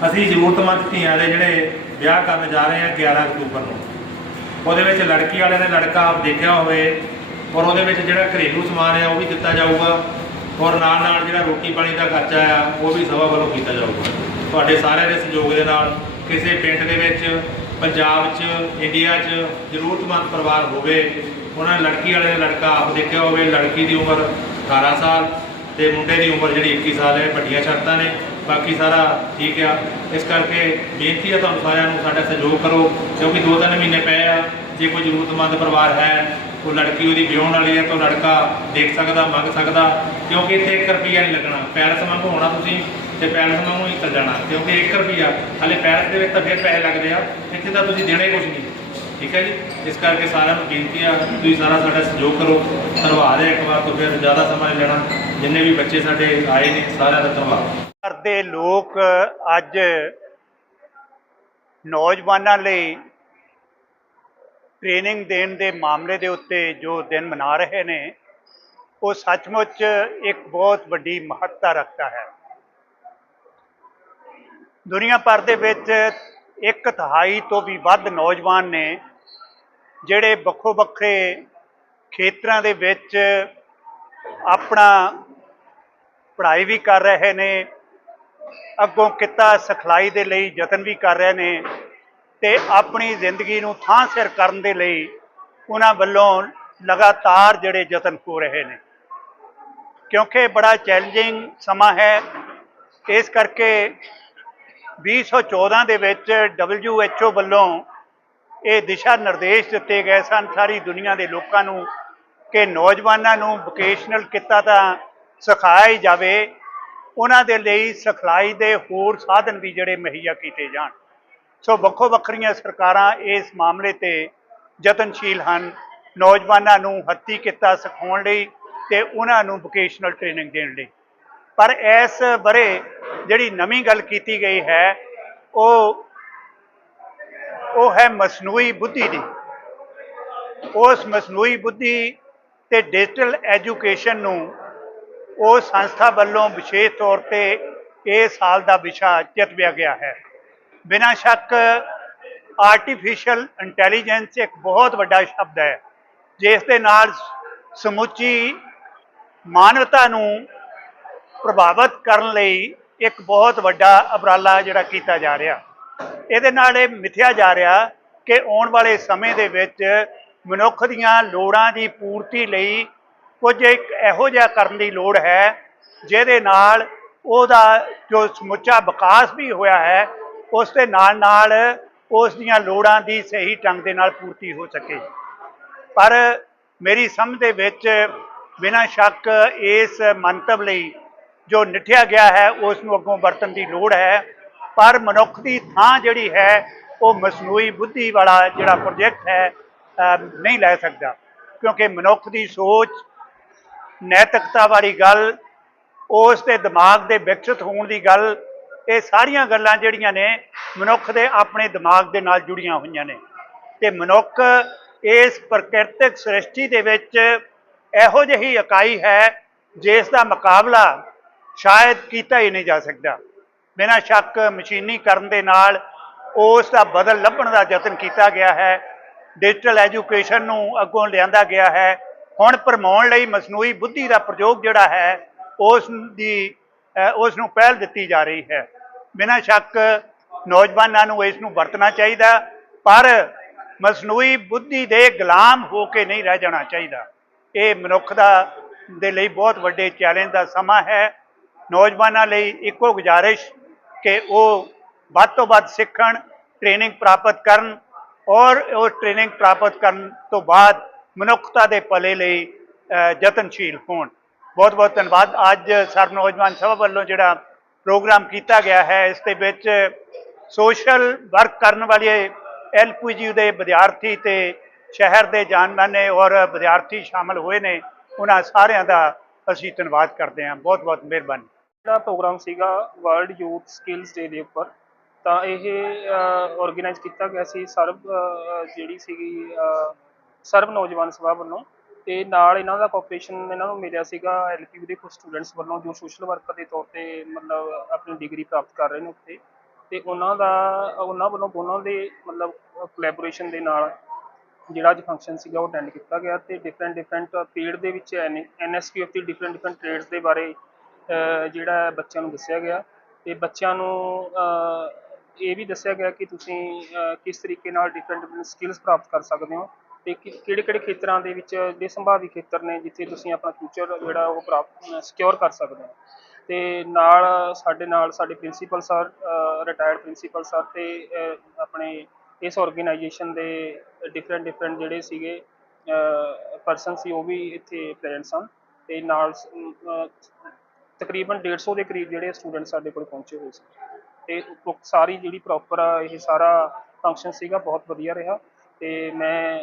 ਅਸੀਂ ਜ਼ਰੂਰਤਮੰਦ ਧੀਆਂ ਦੇ ਜਿਹੜੇ ਵਿਆਹ ਕਰਨ ਜਾ ਰਹੇ ਆ 11 ਅਕਤੂਬਰ ਨੂੰ। ਉਹਦੇ ਵਿੱਚ ਲੜਕੀ ਵਾਲੇ ਨੇ ਲੜਕਾ ਆਪ ਦੇਖਿਆ ਹੋਵੇ ਔਰ ਉਹਦੇ ਵਿੱਚ ਜਿਹੜਾ ਘਰੇਲੂ ਸਮਾਨ ਆ, ਉਹ ਵੀ ਦਿੱਤਾ ਜਾਊਗਾ। ਔਰ ਨਾਲ ਨਾਲ ਜਿਹੜਾ ਰੋਟੀ ਪਾਣੀ ਦਾ ਖਰਚਾ ਆ, ਉਹ ਵੀ ਸਭਾ ਵੱਲੋਂ ਕੀਤਾ ਜਾਊਗਾ। ਤੁਹਾਡੇ ਸਾਰਿਆਂ ਦੇ ਸਹਿਯੋਗ ਦੇ ਨਾਲ ਕਿਸੇ ਪਿੰਡ ਦੇ ਵਿੱਚ, ਪੰਜਾਬ 'ਚ ਇੰਡੀਆ 'ਚ ਜ਼ਰੂਰਤਮੰਦ ਪਰਿਵਾਰ ਹੋਵੇ, ਉਹਨਾਂ ਲੜਕੀ ਵਾਲੇ ਦਾ ਲੜਕਾ ਆਪ ਦੇਖਿਆ ਹੋਵੇ, ਲੜਕੀ ਦੀ ਉਮਰ 18 ਸਾਲ ਤੇ ਮੁੰਡੇ ਦੀ ਉਮਰ ਜਿਹੜੀ 21 ਸਾਲ ਹੈ, ਵੱਡੀਆਂ ਸ਼ਰਤਾਂ ਨੇ, ਬਾਕੀ ਸਾਰਾ ਠੀਕ ਆ। ਇਸ ਕਰਕੇ ਬੇਨਤੀ ਹੈ ਤੁਹਾਨੂੰ ਸਾਰਿਆਂ ਨੂੰ, ਸਾਡਾ ਸਹਿਯੋਗ ਕਰੋ, ਕਿਉਂਕਿ ਦੋ ਤਿੰਨ ਮਹੀਨੇ ਪਏ ਆ ਜੇ ਕੋਈ ਜ਼ਰੂਰਤਮੰਦ ਪਰਿਵਾਰ ਹੈ ਉਹ ਲੜਕੀ ਉਹਦੀ ਵਿਆਹੁਣ ਵਾਲੀ ਹੈ ਤਾਂ ਉਹ ਲੜਕਾ ਦੇਖ ਸਕਦਾ, ਮੰਗ ਸਕਦਾ, ਕਿਉਂਕਿ ਇੱਥੇ 1 ਰੁਪਿਆ ਨਹੀਂ ਲੱਗਣਾ। ਪੈਲਸ ਵਾਂਗੂ ਹੋਣਾ ਤੁਸੀਂ ਤੇ ਪੈਲਸ ਵਾਂਗੂ ਹੀ ਚੱਲ ਜਾਣਾ, ਕਿਉਂਕਿ 1 ਰੁਪਿਆ ਹਲੇ ਪੈਲਸ ਦੇ ਵਿੱਚ ਤਾਂ ਫਿਰ ਪੈਸੇ ਲੱਗਦੇ ਆ, ਇੱਥੇ ਤਾਂ ਤੁਸੀਂ ਦੇਣੇ ਹੀ ਕੁਝ ਨਹੀਂ। ਠੀਕ ਹੈ ਜੀ? ਇਸ ਕਰਕੇ ਸਾਰਿਆਂ ਨੂੰ ਬੇਨਤੀ ਆ, ਤੁਸੀਂ ਸਾਰਾ ਸਾਡਾ ਸਹਿਯੋਗ ਕਰੋ ਧੰਨਵਾਦ ਹੈ ਇੱਕ ਵਾਰ ਤੋਂ ਫਿਰ ਜ਼ਿਆਦਾ ਸਮਾਂ ਲੈਣਾ। ਜਿੰਨੇ ਵੀ ਬੱਚੇ ਸਾਡੇ ਆਏ ਨੇ, ਸਾਰਿਆਂ ਦਾ ਧੰਨਵਾਦ। ਘਰ ਦੇ ਲੋਕ ਅੱਜ ਨੌਜਵਾਨਾਂ ਲਈ ਟ੍ਰੇਨਿੰਗ ਦੇਣ ਦੇ ਮਾਮਲੇ ਦੇ ਉੱਤੇ ਜੋ ਦਿਨ ਮਨਾ ਰਹੇ ਨੇ, ਉਹ ਸੱਚਮੁੱਚ ਇੱਕ ਬਹੁਤ ਵੱਡੀ ਮਹੱਤਤਾ ਰੱਖਦਾ ਹੈ। ਦੁਨੀਆ ਭਰ ਦੇ ਵਿੱਚ ਇੱਕ ਤਿਹਾਈ ਤੋਂ ਵੀ ਵੱਧ ਨੌਜਵਾਨ ਨੇ, ਜਿਹੜੇ ਵੱਖੋ ਵੱਖਰੇ ਖੇਤਰਾਂ ਦੇ ਵਿੱਚ ਆਪਣਾ ਪੜ੍ਹਾਈ ਵੀ ਕਰ ਰਹੇ ਨੇ, ਅੱਗੋਂ ਕਿੱਤਾ ਸਿਖਲਾਈ ਦੇ ਲਈ ਯਤਨ ਵੀ ਕਰ ਰਹੇ ਨੇ ਤੇ ਆਪਣੀ ਜ਼ਿੰਦਗੀ ਨੂੰ ਥਾਂ ਸਿਰ ਕਰਨ ਦੇ ਲਈ ਉਹਨਾਂ ਵੱਲੋਂ ਲਗਾਤਾਰ ਜਿਹੜੇ ਯਤਨ ਹੋ ਰਹੇ ਨੇ। ਕਿਉਂਕਿ ਬੜਾ ਚੈਲੰਜਿੰਗ ਸਮਾਂ ਹੈ। ਇਸ ਕਰਕੇ 2014 ਦੇ ਵਿੱਚ WHO ਵੱਲੋਂ ਇਹ ਦਿਸ਼ਾ ਨਿਰਦੇਸ਼ ਦਿੱਤੇ ਗਏ ਸਨ। ਸਾਰੀ ਦੁਨੀਆ ਦੇ ਲੋਕਾਂ ਨੂੰ ਕਿ ਨੌਜਵਾਨਾਂ ਨੂੰ ਵੋਕੇਸ਼ਨਲ ਕਿੱਤਾ ਤਾਂ ਸਿਖਾਇਆ ਹੀ ਜਾਵੇ। ਉਹਨਾਂ ਦੇ ਲਈ ਸਿਖਲਾਈ ਦੇ ਹੋਰ ਸਾਧਨ ਵੀ ਜਿਹੜੇ ਮੁਹੱਈਆ ਕੀਤੇ ਜਾਣ। ਸੋ ਵੱਖੋ ਵੱਖਰੀਆਂ ਸਰਕਾਰਾਂ ਇਸ ਮਾਮਲੇ ਤੇ ਯਤਨਸ਼ੀਲ ਹਨ। ਨੌਜਵਾਨਾਂ ਨੂੰ ਹੱਥੀਂ ਕਿੱਤਾ ਸਿਖਾਉਣ ਲਈ ਤੇ ਉਹਨਾਂ ਨੂੰ ਵੋਕੇਸ਼ਨਲ ਟ੍ਰੇਨਿੰਗ ਦੇਣ ਲਈ। ਪਰ ਇਸ ਬਰੇ ਜਿਹੜੀ ਨਵੀਂ ਗੱਲ ਕੀਤੀ ਗਈ ਹੈ, ਉਹ ਉਹ ਹੈ ਮਸਨੂਈ ਬੁੱਧੀ ਦੀ। ਉਸ ਮਸਨੂਈ ਬੁੱਧੀ ਤੇ ਡਿਜੀਟਲ ਐਜੂਕੇਸ਼ਨ ਨੂੰ ਉਸ ਸੰਸਥਾ ਵੱਲੋਂ ਵਿਸ਼ੇਸ਼ ਤੌਰ ਤੇ ਇਹ ਸਾਲ ਦਾ ਵਿਸ਼ਾ ਚਿਤਵਿਆ ਗਿਆ ਹੈ। ਬਿਨਾਂ ਸ਼ੱਕ ਆਰਟੀਫੀਸ਼ੀਅਲ ਇੰਟੈਲੀਜੈਂਸ ਇੱਕ ਬਹੁਤ ਵੱਡਾ ਸ਼ਬਦ ਹੈ, ਜਿਸ ਦੇ ਨਾਲ ਸਮੁੱਚੀ ਮਾਨਵਤਾ ਨੂੰ ਪ੍ਰਭਾਵਿਤ ਕਰਨ ਲਈ ਇੱਕ ਬਹੁਤ ਵੱਡਾ ਉਪਰਾਲਾ ਜਿਹੜਾ ਕੀਤਾ ਜਾ ਰਿਹਾ। ਇਹਦੇ ਨਾਲ ਇਹ ਮਿਥਿਆ ਜਾ ਰਿਹਾ ਕਿ ਆਉਣ ਵਾਲੇ ਸਮੇਂ ਦੇ ਵਿੱਚ ਮਨੁੱਖ ਦੀਆਂ ਲੋੜਾਂ ਦੀ ਪੂਰਤੀ ਲਈ ਕੁਝ ਇੱਕ ਇਹੋ ਜਿਹਾ ਕਰਨ ਦੀ ਲੋੜ ਹੈ, ਜਿਹਦੇ ਨਾਲ ਉਹਦਾ ਜੋ ਸਮੁੱਚਾ ਵਿਕਾਸ ਵੀ ਹੋਇਆ ਹੈ ਉਸ ਦੇ ਨਾਲ ਨਾਲ ਉਸ ਦੀਆਂ ਲੋੜਾਂ ਦੀ ਸਹੀ ਢੰਗ ਦੇ ਨਾਲ ਪੂਰਤੀ ਹੋ ਸਕੇ। ਪਰ ਮੇਰੀ ਸਮਝ ਦੇ ਵਿੱਚ ਬਿਨਾਂ ਸ਼ੱਕ ਇਸ ਮੰਤਵ ਲਈ ਜੋ ਨਿਠਿਆ ਗਿਆ ਹੈ, ਉਸ ਨੂੰ ਅੱਗੋਂ ਵਰਤਣ ਦੀ ਲੋੜ ਹੈ। ਪਰ ਮਨੁੱਖ ਦੀ ਥਾਂ ਜਿਹੜੀ ਹੈ, ਉਹ ਮਸਨੂਈ ਬੁੱਧੀ ਵਾਲਾ ਜਿਹੜਾ ਪ੍ਰੋਜੈਕਟ ਹੈ ਨਹੀਂ ਲੈ ਸਕਦਾ। ਕਿਉਂਕਿ ਮਨੁੱਖ ਦੀ ਸੋਚ, ਨੈਤਿਕਤਾ ਵਾਲੀ ਗੱਲ, ਉਸ ਦੇ ਦਿਮਾਗ ਦੇ ਵਿਕਸਿਤ ਹੋਣ ਦੀ ਗੱਲ ਇਹ ਸਾਰੀਆਂ ਗੱਲਾਂ ਜਿਹੜੀਆਂ ਨੇ ਮਨੁੱਖ ਦੇ ਆਪਣੇ ਦਿਮਾਗ ਦੇ ਨਾਲ ਜੁੜੀਆਂ ਹੋਈਆਂ ਨੇ। ਤੇ ਮਨੁੱਖ ਇਸ ਪ੍ਰਕਿਰਤਿਕ ਸ੍ਰਿਸ਼ਟੀ ਦੇ ਵਿੱਚ ਇਹੋ ਜਿਹੀ ਇਕਾਈ ਹੈ ਜਿਸ ਦਾ ਮੁਕਾਬਲਾ ਸ਼ਾਇਦ ਕੀਤਾ ਹੀ ਨਹੀਂ ਜਾ ਸਕਦਾ। ਬਿਨਾਂ ਸ਼ੱਕ ਮਸ਼ੀਨੀਕਰਨ ਦੇ ਨਾਲ ਉਸ ਦਾ ਬਦਲ ਲੱਭਣ ਦਾ ਯਤਨ ਕੀਤਾ ਗਿਆ ਹੈ। ਡਿਜੀਟਲ ਐਜੂਕੇਸ਼ਨ ਨੂੰ ਅੱਗੋਂ ਲਿਆਂਦਾ ਗਿਆ ਹੈ। ਹੁਣ ਭਰਮਾਉਣ ਲਈ ਮਸਨੂਈ ਬੁੱਧੀ ਦਾ ਪ੍ਰਯੋਗ ਜਿਹੜਾ ਹੈ, ਉਸ ਦੀ ਉਸ ਨੂੰ ਪਹਿਲ ਦਿੱਤੀ ਜਾ ਰਹੀ ਹੈ। ਬਿਨਾਂ ਸ਼ੱਕ ਨੌਜਵਾਨਾਂ ਨੂੰ ਇਸ ਨੂੰ ਵਰਤਣਾ ਚਾਹੀਦਾ, ਪਰ ਮਸਨੂਈ ਬੁੱਧੀ ਦੇ ਗੁਲਾਮ ਹੋ ਕੇ ਨਹੀਂ ਰਹਿ ਜਾਣਾ ਚਾਹੀਦਾ। ਇਹ ਮਨੁੱਖ ਦਾ, ਦੇ ਲਈ ਬਹੁਤ ਵੱਡੇ ਚੈਲੰਜ ਦਾ ਸਮਾਂ ਹੈ। ਨੌਜਵਾਨਾਂ ਲਈ ਇੱਕੋ ਗੁਜ਼ਾਰਿਸ਼ ਕਿ ਉਹ ਵੱਧ ਤੋਂ ਵੱਧ ਸਿੱਖਣ, ਟ੍ਰੇਨਿੰਗ ਪ੍ਰਾਪਤ ਕਰਨ ਔਰ ਉਹ ਟ੍ਰੇਨਿੰਗ ਪ੍ਰਾਪਤ ਕਰਨ ਤੋਂ ਬਾਅਦ ਮਨੁੱਖਤਾ ਦੇ ਭਲੇ ਲਈ ਯਤਨਸ਼ੀਲ ਹੋਣ। ਬਹੁਤ ਬਹੁਤ ਧੰਨਵਾਦ। ਅੱਜ ਸਰਬ ਨੌਜਵਾਨ ਸਭਾ ਵੱਲੋਂ ਜਿਹੜਾ ਪ੍ਰੋਗਰਾਮ ਕੀਤਾ ਗਿਆ ਹੈ, ਇਸ ਦੇ ਵਿੱਚ ਸੋਸ਼ਲ ਵਰਕ ਕਰਨ ਵਾਲੇ ਐਲਪੀਜੀ ਦੇ ਵਿਦਿਆਰਥੀ ਤੇ ਸ਼ਹਿਰ ਦੇ ਜਾਣਮਾਨੇ ਔਰ ਵਿਦਿਆਰਥੀ ਸ਼ਾਮਲ ਹੋਏ ਨੇ। ਉਹਨਾਂ ਸਾਰਿਆਂ ਦਾ ਅਸੀਂ ਧੰਨਵਾਦ ਕਰਦੇ ਹਾਂ। ਬਹੁਤ ਬਹੁਤ ਮਿਹਰਬਾਨੀ। ਜਿਹੜਾ ਪ੍ਰੋਗਰਾਮ ਸੀਗਾ ਵਰਲਡ ਯੂਥ ਸਕਿੱਲਸ ਡੇ ਦੇ ਉੱਪਰ, ਤਾਂ ਇਹ ਆਰਗੇਨਾਈਜ਼ ਕੀਤਾ ਗਿਆ ਸੀ। ਸਰਬ ਜਿਹੜੀ ਸੀਗੀ ਸਰਬ ਨੌਜਵਾਨ ਸਭਾ ਵੱਲੋਂ। ਤੇ ਨਾਲ ਇਹਨਾਂ ਦਾ ਕੋਆਪਰੇਸ਼ਨ ਇਹਨਾਂ ਨੂੰ ਮਿਲਿਆ ਸੀਗਾ ਐਲਪੀਯੂ ਦੇ ਕੁਝ ਸਟੂਡੈਂਟਸ ਵੱਲੋਂ, ਜੋ ਸੋਸ਼ਲ ਵਰਕਰ ਦੇ ਤੌਰ ਤੇ ਮਤਲਬ ਆਪਣੀ ਡਿਗਰੀ ਪ੍ਰਾਪਤ ਕਰ ਰਹੇ ਨੇ ਉੱਥੇ। ਤੇ ਉਹਨਾਂ ਦਾ, ਉਹਨਾਂ ਵੱਲੋਂ ਦੋਨਾਂ ਦੇ ਮਤਲਬ ਕੋਲੈਬੋਰੇਸ਼ਨ ਦੇ ਨਾਲ ਜਿਹੜਾ ਅੱਜ ਫੰਕਸ਼ਨ ਸੀਗਾ ਉਹ ਅਟੈਂਡ ਕੀਤਾ ਗਿਆ ਤੇ ਡਿਫਰੈਂਟ ਡਿਫਰੈਂਟ ਪੀਰੀਅਡ ਦੇ ਵਿੱਚ ਐਨਐਸਕੇਐਫ ਦੀ ਡਿਫਰੈਂਟ ਡਿਫਰੈਂਟ ਟ੍ਰੇਡਸ ਦੇ ਬਾਰੇ ਜਿਹੜਾ ਬੱਚਿਆਂ ਨੂੰ ਦੱਸਿਆ ਗਿਆ। ਤੇ ਬੱਚਿਆਂ ਨੂੰ ਇਹ ਵੀ ਦੱਸਿਆ ਗਿਆ ਕਿ ਤੁਸੀਂ ਕਿਸ ਤਰੀਕੇ ਨਾਲ ਡਿਫਰੈਂਟ ਡਿਫਰੈਂਟ ਸਕਿੱਲਸ ਪ੍ਰਾਪਤ ਕਰ ਸਕਦੇ ਹੋ। ਤੇ ਕਿਹੜੇ ਕਿਹੜੇ ਖੇਤਰਾਂ ਦੇ ਵਿੱਚ ਦੇ ਸੰਭਾਵੀ ਖੇਤਰ ਨੇ ਜਿੱਥੇ ਤੁਸੀਂ ਆਪਣਾ ਫਿਊਚਰ ਜਿਹੜਾ ਉਹ ਪ੍ਰਾਪਤ ਸਿਕਿਉਰ ਕਰ ਸਕਦੇ ਹੋ? ਤੇ ਨਾਲ ਸਾਡੇ ਨਾਲ ਸਾਡੇ principal sir retired principal sir ਤੇ ਅਹ, ਆਪਣੇ ਇਸ ਆਰਗੇਨਾਈਜੇਸ਼ਨ ਦੇ ਡਿਫਰੈਂਟ ਡਿਫਰੈਂਟ ਜਿਹੜੇ ਸੀਗੇ ਪਰਸਨ ਸੀ ਉਹ ਵੀ ਇੱਥੇ ਪ੍ਰੈਜ਼ੈਂਟ ਸਨ ਤੇ ਨਾਲ ਸ- ਅਮ, ਅਹ, ਤਕਰੀਬਨ 150 ਦੇ ਕਰੀਬ ਜਿਹੜੇ ਸਟੂਡੈਂਟ ਸਾਡੇ ਕੋਲ ਪਹੁੰਚੇ ਹੋਏ ਸੀ। ਤੇ ਉਪਰੋਕਤ ਸਾਰੀ ਜਿਹੜੀ ਪ੍ਰੋਪਰ ਇਹ ਸਾਰਾ ਫੰਕਸ਼ਨ ਸੀਗਾ ਬਹੁਤ ਵਧੀਆ ਰਿਹਾ। ਤੇ ਮੈਂ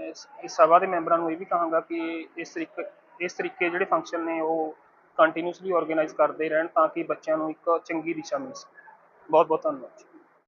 ਇਸ ਸਭਾ ਦੇ ਮੈਂਬਰਾਂ ਨੂੰ ਇਹ ਵੀ ਕਹਾਂਗਾ ਕਿ ਇਸ ਤਰੀਕੇ ਇਸ ਤਰੀਕੇ ਜਿਹੜੇ ਫੰਕਸ਼ਨ ਨੇ ਉਹ ਕੰਟੀਨਿਊਸਲੀ ਆਰਗੇਨਾਈਜ਼ ਕਰਦੇ ਰਹਿਣ ਤਾਂ ਕਿ ਬੱਚਿਆਂ ਨੂੰ ਇੱਕ ਚੰਗੀ ਦਿਸ਼ਾ ਮਿਲ ਸਕੇ। ਬਹੁਤ ਬਹੁਤ ਧੰਨਵਾਦ